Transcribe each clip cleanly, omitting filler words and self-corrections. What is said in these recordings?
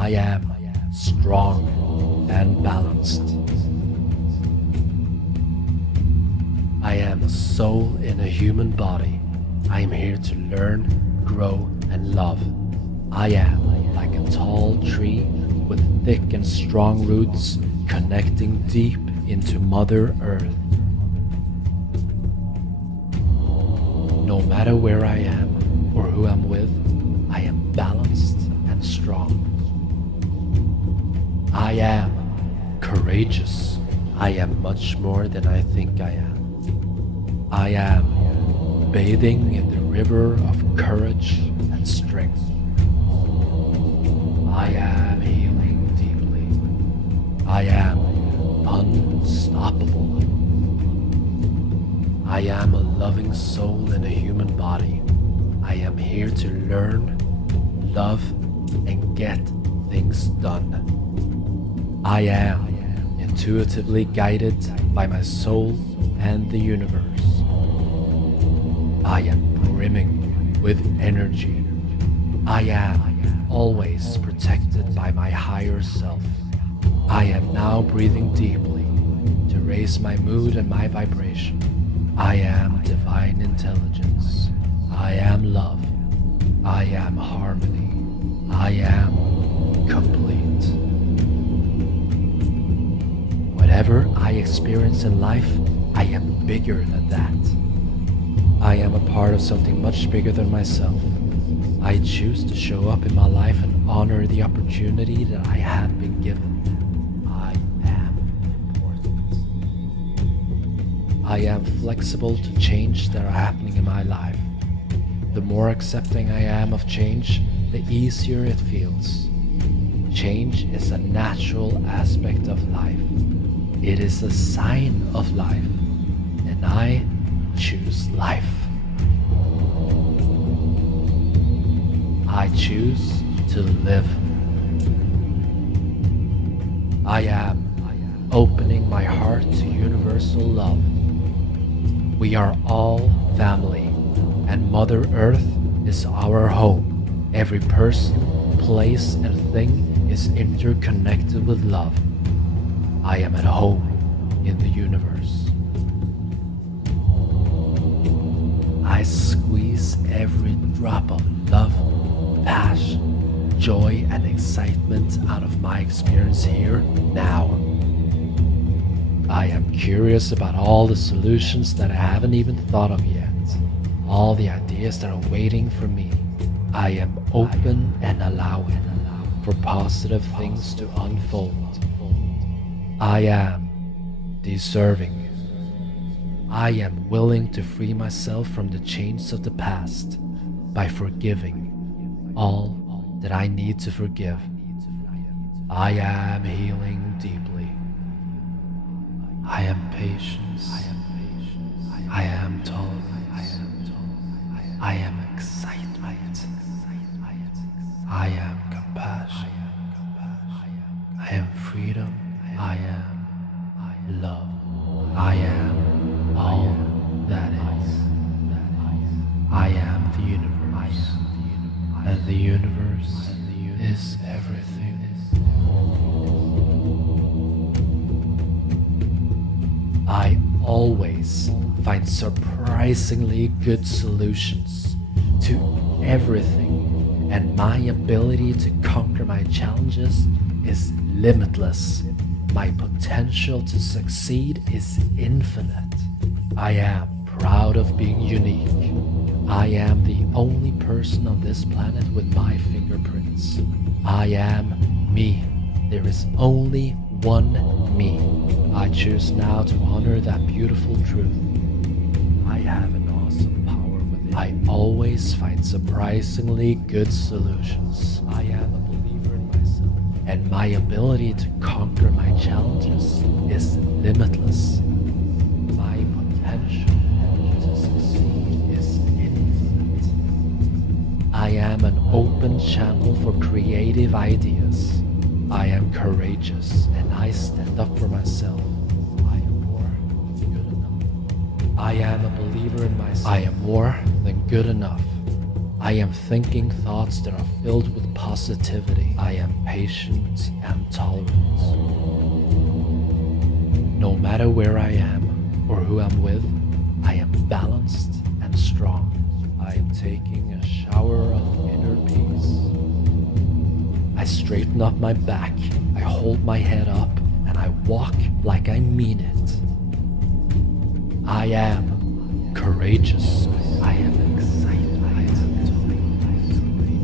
I am strong and balanced. I am a soul in a human body. I am here to learn, grow, and love. I am like a tall tree with thick and strong roots connecting deep into Mother Earth. No matter where I am or who I'm with, I am balanced and strong. I am courageous. I am much more than I think I am. I am bathing in the river of courage and strength. I am healing deeply. I am unstoppable. I am a loving soul in a human body. I am here to learn, love, and get things done. I am intuitively guided by my soul and the universe. I am brimming with energy. I am always protected by my higher self. I am now breathing deeply to raise my mood and my vibration. I am divine intelligence. I am love. I am harmony. I am complete. Whatever I experience in life, I am bigger than that. I am a part of something much bigger than myself. I choose to show up in my life and honor the opportunity that I have been given. I am important. I am flexible to change that are happening in my life. The more accepting I am of change, the easier it feels. Change is a natural aspect of life. It is a sign of life, and I choose life. I choose to live. I am opening my heart to universal love. We are all family, and Mother Earth is our home. Every person, place, and thing is interconnected with love. I am at home in the universe. I squeeze every drop of love, passion, joy, and excitement out of my experience here now. I am curious about all the solutions that I haven't even thought of yet, all the ideas that are waiting for me. I am open and allowing for positive things to unfold. I am deserving. I am willing to free myself from the chains of the past by forgiving all that I need to forgive. I am healing deeply. I am patient. I am tolerance. I am excitement. I am compassion. I am freedom. I am love. I am all that is. I am the universe, and the universe is everything. I always find surprisingly good solutions to everything, and my ability to conquer my challenges is limitless. My potential to succeed is infinite. I am proud of being unique. I am the only person on this planet with my fingerprints. I am me. There is only one me. I choose now to honor that beautiful truth. I have an awesome power within. I always find surprisingly good solutions. I am a believer in myself, and my ability to conquer my challenges is limitless. My potential to succeed is infinite. I am an open channel for creative ideas. I am courageous, and I stand up for myself. I am more than good enough. I am a believer in myself. I am more than good enough. I am thinking thoughts that are filled with positivity. I am patient and tolerant. No matter where I am or who I'm with, I am balanced and strong. I am taking a shower of inner peace. I straighten up my back, I hold my head up, and I walk like I mean it. I am courageous. I am excited.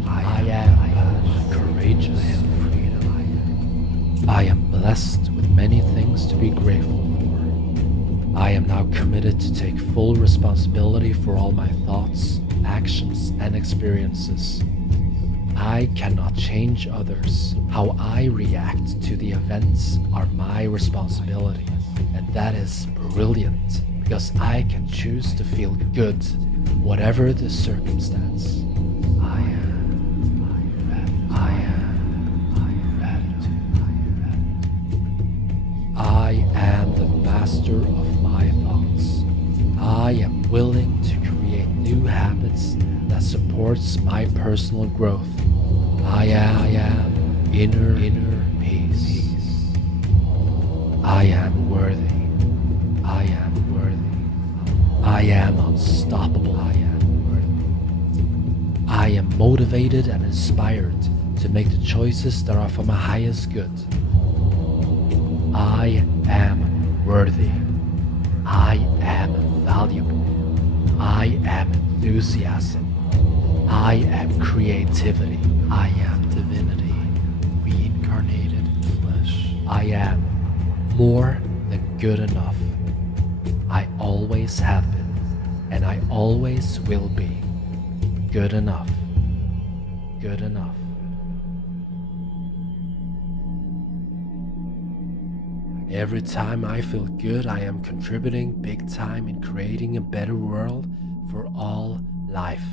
I am courageous. I am blessed with many things to be grateful for. I am now committed to take full responsibility for all my thoughts, actions, and experiences. I cannot change others. How I react to the events are my responsibility. And that is brilliant because I can choose to feel good, whatever the circumstance. I am the master of my thoughts. I am willing to create new habits that supports my personal growth. I am inner peace. I am worthy. I am worthy. I am unstoppable. I am worthy. I am motivated and inspired to make the choices that are for my highest good. I am worthy. I am valuable. I am enthusiasm. I am creativity. I am divinity, reincarnated in flesh. I am more than good enough. I always have been, and I always will be good enough. Good enough. Every time I feel good, I am contributing big time in creating a better world for all life.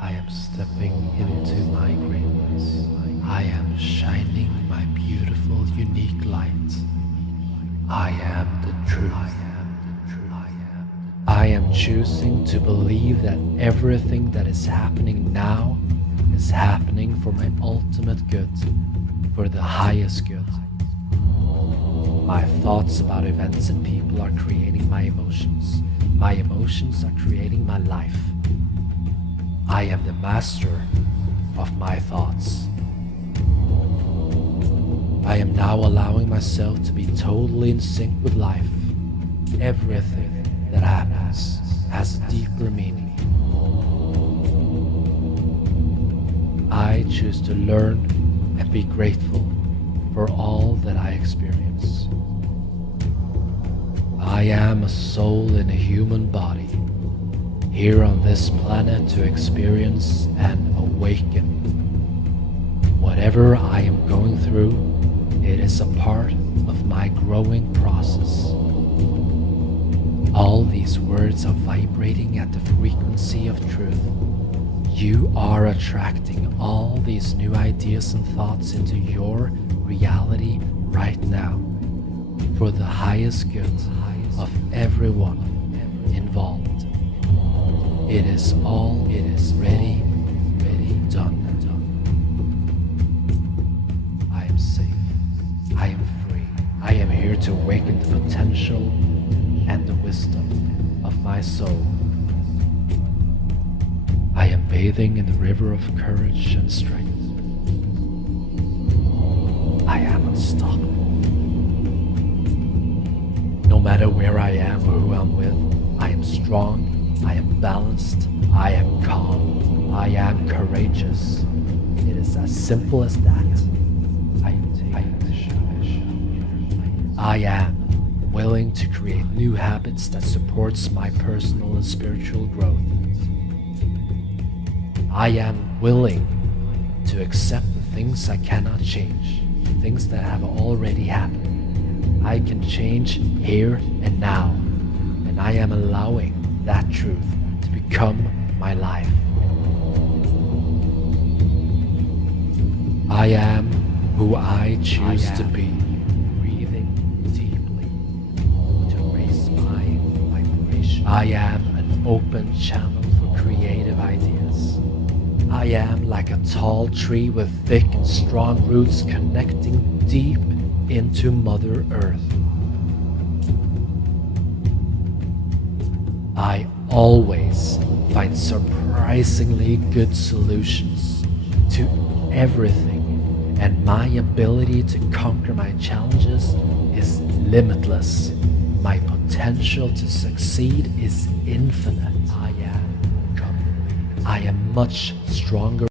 I am stepping into my greatness. I am shining my beautiful, unique light. I am the truth. I am choosing to believe that everything that is happening now is happening for my ultimate good, for the highest good. My thoughts about events and people are creating my emotions. My emotions are creating my life. I am the master of my thoughts. I am now allowing myself to be totally in sync with life. Everything that happens has a deeper meaning. I choose to learn and be grateful for all that I experience. I am a soul in a human body, here on this planet to experience and awaken. Whatever I am going through, it is a part of my growing process. All these words are vibrating at the frequency of truth. You are attracting all these new ideas and thoughts into your reality right now for the highest good of everyone involved. It is ready, done. I am safe. I am free. I am here to awaken the potential and the wisdom of my soul. I am bathing in the river of courage and strength. I am unstoppable. No matter where I am or who I'm with, I am strong, I am balanced, I am calm, I am courageous. It is as simple as that. I am willing to create new habits that supports my personal and spiritual growth. I am willing to accept the things I cannot change, things that have already happened. I can change here and now, and I am allowing that truth to become my life. I am who I choose to be. Breathing deeply to raise my vibration. I am an open channel for creative ideas. I am like a tall tree with thick and strong roots connecting deep into Mother Earth. I always find surprisingly good solutions to everything, and my ability to conquer my challenges is limitless. My potential to succeed is infinite. I am much stronger